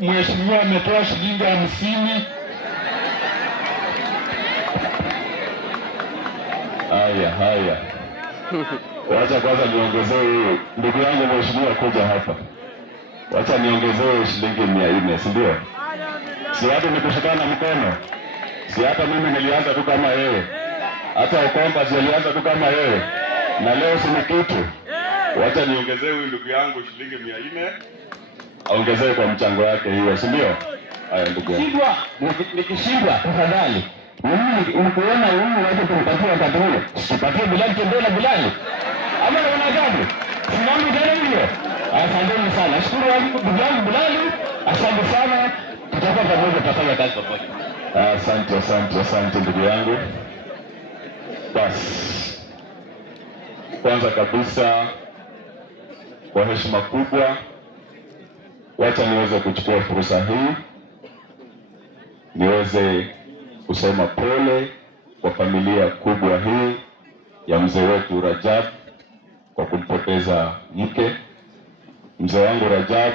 Mheshimiwa ametoa shilingi 50. Haya. Wacha kwanza niongezee ndugu yangu mheshimiwa kuja hapa. Wacha niongezee shilingi 400, si ndio? Si hata nikushikana mkono. Si hata mimi nilianza tu kama yeye. Hata Okomba si alianza tu kama yeye. Na leo si kitu. Wacha niongezee huyu ndugu yangu shilingi 400. Aongezee kwa mchango wake hiyo, si ndio? Haya ndugu yangu. Nikishindwa tafadhali. Mimi ukiona huyu waje kumpatia wakati huo. Sipatie Bilali Tembele Bilali. Ama unaona gani? Sinangu tena hiyo. Asanteni sana. Shukuru wangu Bilali. Asante sana. Tutakuwa pamoja tutafanya kazi pamoja. Asante ndugu yangu. Basi. Kwanza kabisa kwa heshima kubwa wacha niweze kuchukua fursa hii niweze kusema pole kwa familia kubwa hii ya mzee wetu Rajab kwa kumpoteza mke. Mzee wangu Rajab,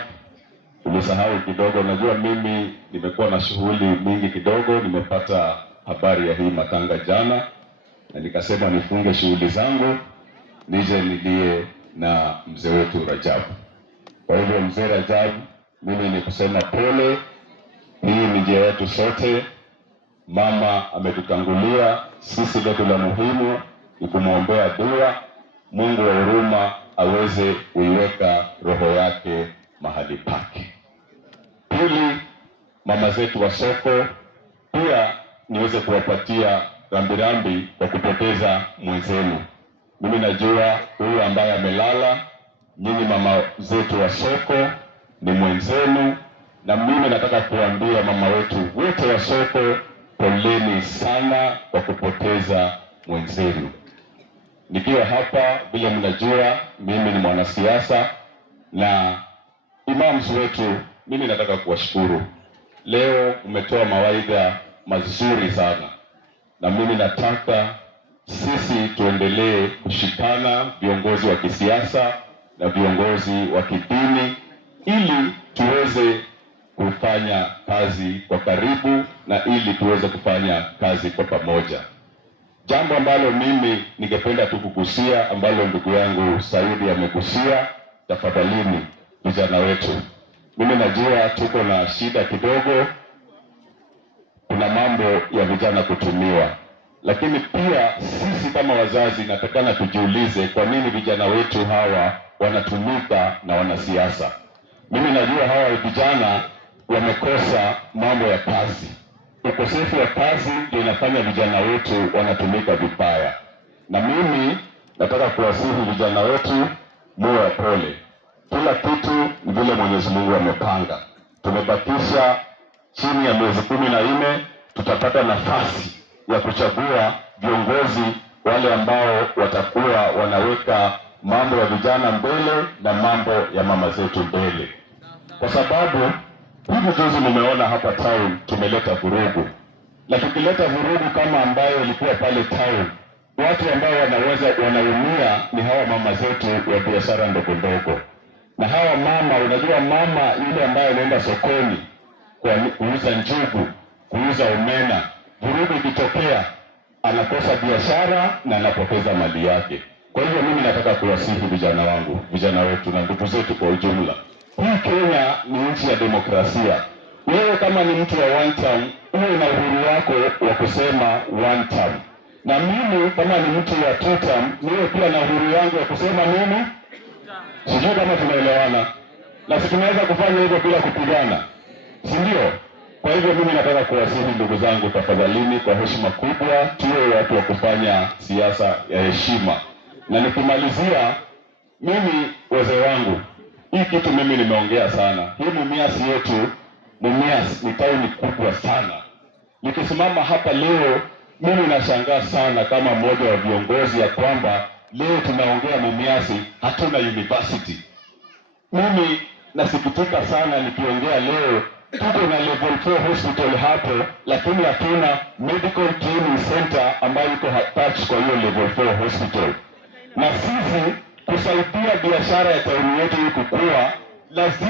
umesahau kidogo, najua mimi nimekuwa na shughuli mingi kidogo, nimepata habari ya hii matanga jana na nikasema nifunge shughuli zangu nije nilie na mzee wetu Rajab. Kwa hivyo mzee Rajab, mimi ni kusema pole. Hii ni njia yetu sote. Mama ametutangulia, sisi letu la muhimu ni kumwombea dua Mungu wa huruma aweze kuiweka roho yake mahali pake. Pili, mama zetu wa soko pia niweze kuwapatia rambirambi kwa kupoteza mwenzenu. Mimi najua huyu ambaye amelala, nyinyi mama zetu wa soko ni mwenzenu, na mimi nataka kuambia mama wetu wote wa soko, poleni sana kwa kupoteza mwenzenu. Nikiwa hapa, vile mnajua, mimi ni mwanasiasa na imams wetu, mimi nataka kuwashukuru. Leo umetoa mawaidha mazuri sana, na mimi nataka sisi tuendelee kushikana, viongozi wa kisiasa na viongozi wa kidini, ili tuweze kufanya kazi kwa karibu na ili tuweze kufanya kazi kwa pamoja. Jambo ambalo mimi ningependa tu kugusia, ambalo ndugu yangu Saidi amegusia, tafadhalini vijana wetu. Mimi najua tuko na shida kidogo, kuna mambo ya vijana kutumiwa. Lakini pia sisi kama wazazi natakana tujiulize kwa nini vijana wetu hawa wanatumika na wanasiasa. Mimi najua hawa vijana wamekosa mambo ya kazi. Ukosefu wa kazi ndio inafanya vijana wetu wanatumika vibaya. Na mimi nataka kuwasihi vijana wetu muwe pole. Kila kitu ni vile Mwenyezi Mungu amepanga. Tumebakisha chini ya miezi 14 tutapata nafasi ya kuchagua viongozi wale ambao watakuwa wanaweka mambo ya vijana mbele na mambo ya mama zetu mbele. Kwa sababu hivi juzi nimeona hapa town tumeleta vurugu. Na tukileta vurugu kama ambayo ilikuwa pale town, watu ambao wanaumia ni hawa mama zetu wa biashara ndogo ndogo. Na hawa mama, unajua mama yule ambaye anaenda sokoni kuuza njugu, kuuza omena, vurugu ikitokea anakosa biashara na anapoteza mali yake. Kwa hivyo mimi nataka kuwasihi vijana wangu, vijana wetu na ndugu zetu kwa ujumla. Hii Kenya ni nchi ya demokrasia. Wewe kama ni mtu wa one term, uwe na uhuru wako wa kusema one term. Na mimi kama ni mtu wa two term, niwe pia na uhuru wangu wa kusema nini? Sijui kama tunaelewana. Na si tunaweza kufanya hivyo bila kupigana, si ndio? Kwa hivyo mimi nataka kuwasihi ndugu zangu, tafadhalini kwa heshima kubwa tuwe watu wa kufanya siasa ya heshima. Na nikimalizia, mimi wazee wangu, hii kitu mimi nimeongea sana. Hii Mumias yetu, Mumias ni tauni kubwa sana. Nikisimama hapa leo, mimi nashangaa sana kama mmoja wa viongozi ya kwamba leo tunaongea Mumias hatuna university. Mimi nasikitika sana nikiongea leo tuko na level 4 hospital hapo, lakini hatuna medical training center ambayo iko attached kwa hiyo level 4 hospital. Na sisi kusaidia biashara ya tauni yetu kukua lazima